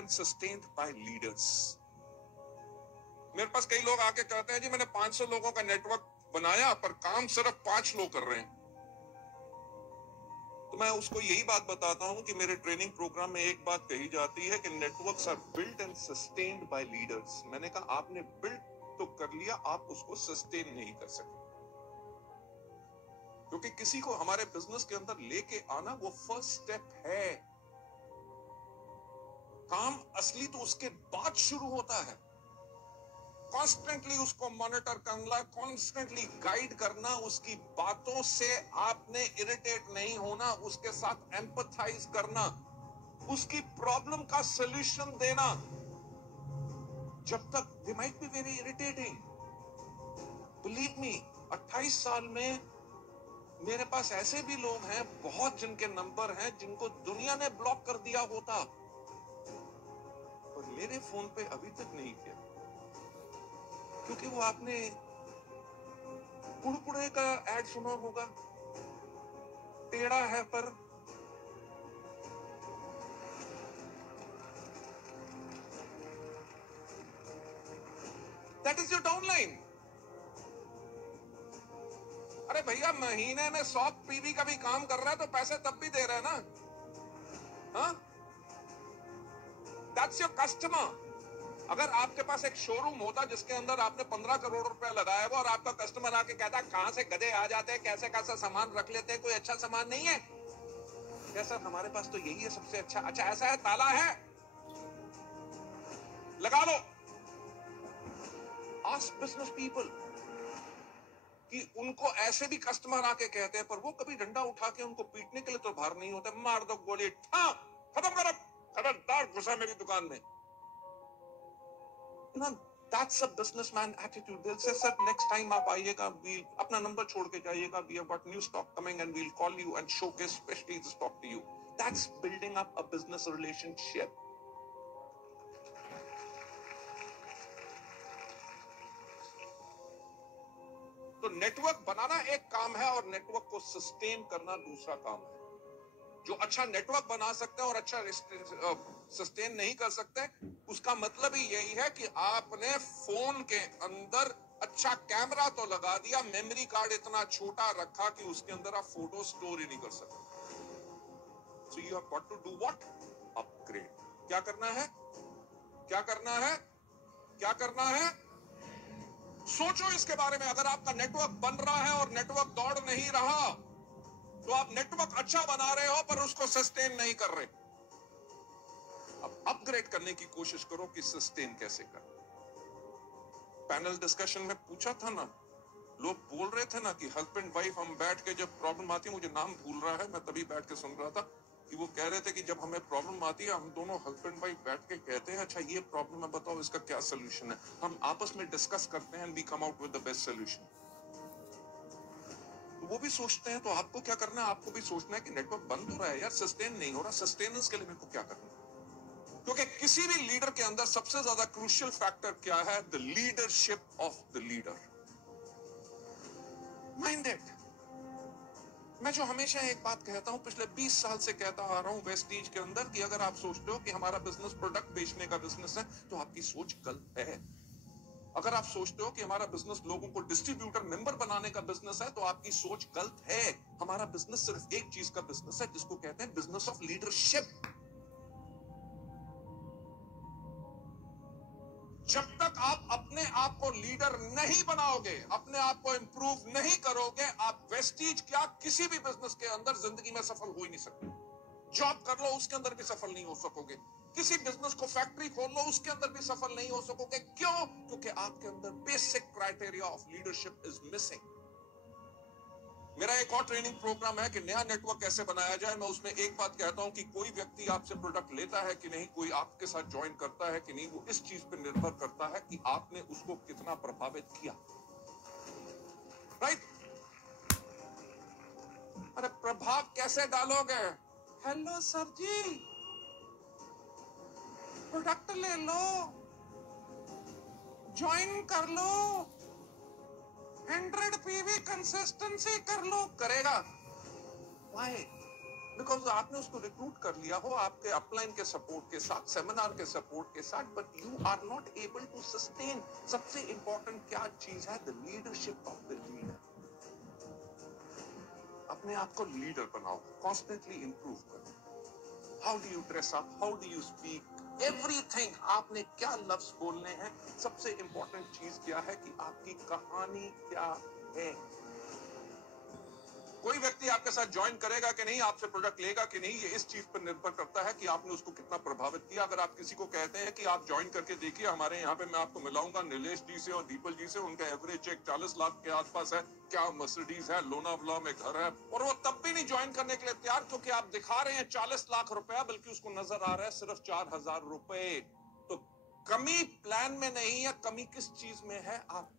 and sustained by leaders. मेरे पास कई लोग आके कहते हैं जी मैंने 500 लोगों का नेटवर्क बनाया पर काम सिर्फ 5 लोग कर रहे हैं। तो मैं उसको यही बात बताता हूं कि मेरे ट्रेनिंग प्रोग्राम में एक बात कही जाती है कि networks are built and sustained by leaders. मैंने कहा आपने बिल्ट तो कर लिया, आप उसको सस्टेन नहीं कर सके, क्योंकि किसी को हमारे बिजनेस के अंदर लेके आना वो फर्स्ट स्टेप है। काम असली तो उसके बाद शुरू होता है। कॉन्स्टेंटली उसको मॉनिटर करना, कॉन्स्टेंटली गाइड करना, उसकी बातों से आपने इरिटेट नहीं होना, उसके साथ एम्पथाइज करना, उसकी प्रॉब्लम का सॉल्यूशन देना। जब तक they might be very irritating, believe me, 28 साल में मेरे पास ऐसे भी लोग हैं बहुत जिनके नंबर हैं जिनको दुनिया ने ब्लॉक कर दिया होता, पर मेरे फोन पे अभी तक नहीं किया, क्योंकि वो आपने कुड़कुड़े का ऐड सुना होगा, टेढ़ा है पर दैट इज योर डाउनलाइन। अरे भैया महीने में 100 पीवी का भी काम कर रहा है तो पैसे तब भी दे रहे हैं ना। हाँ, दैट्स योर कस्टमर। अगर आपके पास एक शोरूम होता जिसके अंदर आपने 15 करोड़ रुपया लगाया हुआ और आपका कस्टमर आके कहता कहां से गधे आ जाते हैं, कैसे कैसा सामान रख लेते हैं, कोई अच्छा सामान नहीं है क्या सर? हमारे पास तो यही है सबसे अच्छा। अच्छा ऐसा है, ताला है, लगा लो। आस्क बिजनेस पीपल कि उनको ऐसे भी कस्टमर आके कहते हैं, पर वो कभी डंडा उठा के उनको पीटने के लिए तो बाहर नहीं होते। मार दो गोली, खत्म करो, खबरदार घुसा मेरी दुकान में। You know, that's a businessman attitude. They'll say, sir, next time आप आइएगा, we'll अपना नंबर छोड़ के जाइएगा, we have got new stock coming and we'll call you and showcase especially the stock to you. That's building up a business relationship. तो network बनाना एक काम है और नेटवर्क को सस्टेन करना दूसरा काम है। जो अच्छा नेटवर्क बना सकते हैं और अच्छा सस्टेन नहीं कर सकते, उसका मतलब ही यही है कि आपने फोन के अंदर अच्छा कैमरा तो लगा दिया, मेमोरी कार्ड इतना छोटा रखा कि उसके अंदर आप फोटो स्टोर ही नहीं कर सकते। So you have got to do what? Upgrade. क्या करना है? क्या करना है? क्या करना है? सोचो इसके बारे में। अगर आपका नेटवर्क बन रहा है और नेटवर्क दौड़ नहीं रहा, तो आप नेटवर्क अच्छा बना रहे हो पर उसको सस्टेन नहीं कर रहे। अब अपग्रेड करने की कोशिश करो कि सस्टेन कैसे कर। पैनल डिस्कशन में पूछा था ना, लोग बोल रहे थे ना कि हस्बैंड वाइफ हम बैठ के जब प्रॉब्लम आती है, मुझे नाम भूल रहा है, मैं तभी बैठ के सुन रहा था कि वो कह रहे थे कि जब हमें प्रॉब्लम आती है हम दोनों हस्बैंड वाइफ बैठ के कहते हैं अच्छा ये प्रॉब्लम है, बताओ इसका क्या सोल्यूशन है। हम आपस में डिस्कस करते हैं and we come out with the best solution. वो भी सोचते हैं, तो आपको क्या करना है? आपको भी सोचना है कि नेटवर्क बंद हो रहा है यार, सस्टेन नहीं हो रहा, सस्टेनेंस के लिए मेरे को क्या करना है? क्योंकि किसी भी लीडर के अंदर सबसे ज्यादा क्रूशियल फैक्टर क्या है? The leadership of the leader. Mind it. मैं जो हमेशा एक बात कहता हूं, पिछले 20 साल से कहता आ रहा हूं वेस्टीज के अंदर, कि अगर आप सोचते हो कि हमारा बिजनेस प्रोडक्ट बेचने का बिजनेस है तो आपकी सोच गलत है। अगर आप सोचते हो कि हमारा बिजनेस लोगों को डिस्ट्रीब्यूटर मेंबर बनाने का बिजनेस है तो आपकी सोच गलत है। हमारा बिजनेस सिर्फ एक चीज का बिजनेस है जिसको कहते हैं बिजनेस ऑफ लीडरशिप। जब तक आप अपने आप को लीडर नहीं बनाओगे, अपने आप को इंप्रूव नहीं करोगे, आप वेस्टीज क्या किसी भी बिजनेस के अंदर जिंदगी में सफल हो ही नहीं सकते। जॉब कर लो उसके अंदर भी सफल नहीं हो सकोगे, किसी बिजनेस को फैक्ट्री खोल लो उसके अंदर भी सफल नहीं हो सकोगे। क्यों? क्योंकि आपके अंदर basic criteria of leadership is missing. मेरा एक और ट्रेनिंग प्रोग्राम है कि नया नेटवर्क कैसे बनाया जाए। मैं उसमें एक बात कहता हूं कि कोई व्यक्ति आपसे प्रोडक्ट लेता है कि नहीं, कोई आपके साथ ज्वाइन करता है कि नहीं, वो इस चीज पर निर्भर करता है कि आपने उसको कितना प्रभावित किया। राइट? अरे प्रभाव कैसे डालोगे? हेलो सर जी, प्रोडक्ट ले लो, ज्वाइन कर लो, 100 पीवी कंसिस्टेंसी कर लो। करेगा? Why? बिकॉज आपने उसको रिक्रूट कर लिया हो आपके अपलाइन के सपोर्ट के साथ, सेमिनार के सपोर्ट के साथ, but you are not able to sustain. सबसे इंपॉर्टेंट क्या चीज है? The leadership of the leader. अपने आप को लीडर बनाओ, कॉन्स्टेंटली इंप्रूव करो। How do you dress up, how do you speak, everything. आपने क्या लफ्ज बोलने हैं, सबसे इंपॉर्टेंट चीज क्या है कि आपकी कहानी क्या है। कोई व्यक्ति आपके साथ ज्वाइन करेगा कि नहीं, आपसे प्रोडक्ट लेगा कि नहीं, ये इस चीज पर निर्भर करता है कि आपने उसको कितना प्रभावित किया। अगर आप किसी को कहते हैं कि आप ज्वाइन करके देखिए हमारे यहाँ पे, मैं आपको मिलाऊंगा नीलेश जी से और दीपल जी से, उनका एवरेज चेक 40 लाख के आसपास है, क्या मर्सिडीज है, लोनावला में घर है, और वो तब भी नहीं ज्वाइन करने के लिए तैयार, क्योंकि आप दिखा रहे हैं 40 लाख रुपया, बल्कि उसको नजर आ रहा है सिर्फ 4,000 रुपए। तो कमी प्लान में नहीं है, कमी किस चीज में है? आप